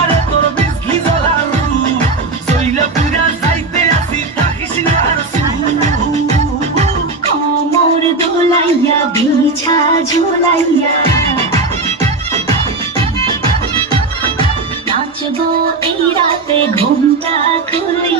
আরে তোর বিজলি জ্বলার সইলা পুরা যাইতে আসি থাকিস না আর কোমর দোলাইয়া বিছা ঝুলাইয়া নাচবো এই রাতে ঘুমটা খুলিয়া।